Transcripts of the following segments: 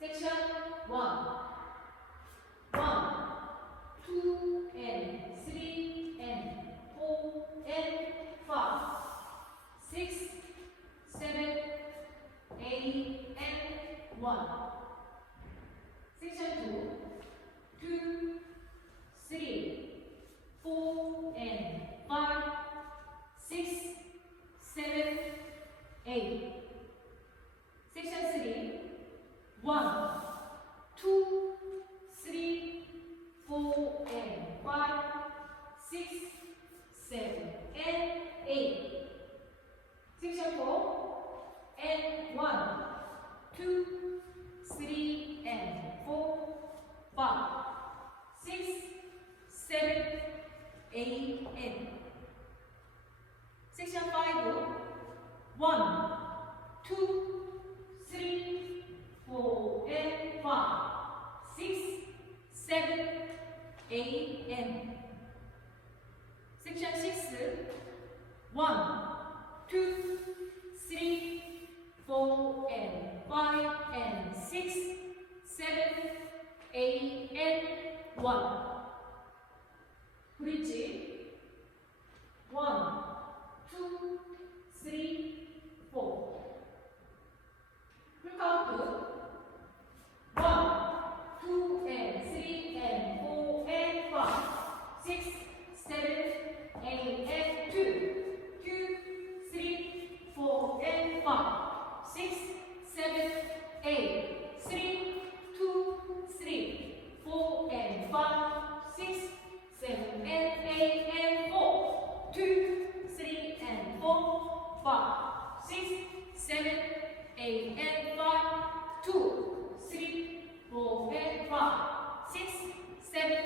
Section 1. 2 and 3 and 4 and 5, 6, 7, 8 and 1. Section 2. 2, 3, 4 and 5, 6, 7, 8. Section 3. 1, 2, 3, 4 and 5, 6, 7 and 8. Section 4. And 1, 2, 3 and 4, 5, 6, 7, 8 and. Section 5. 1, 2, 3, 4 and 5, 6, 7, 8 and. Section 6. 1, 2, 3, 4 and 5 and 6, 7, 8 and 1. 브릿지 1, 2, 3, 4. 풀카운트 1, 2 and 3 and 4 and 5, 6, 7, 8 and 2, 3, 4 and 5, 6, 7, 8, 3, 2, 3, 4 and 5, 6, 7 and 8 and 4, 2, 3 and 4, 5, 6, 7, 8 and 5, 2, 3, 4 and 5, 6, 7,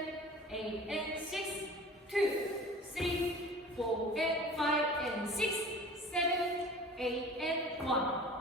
8 and 6, 2, 3, 4 and 5 and 6, 7, 8 and 1.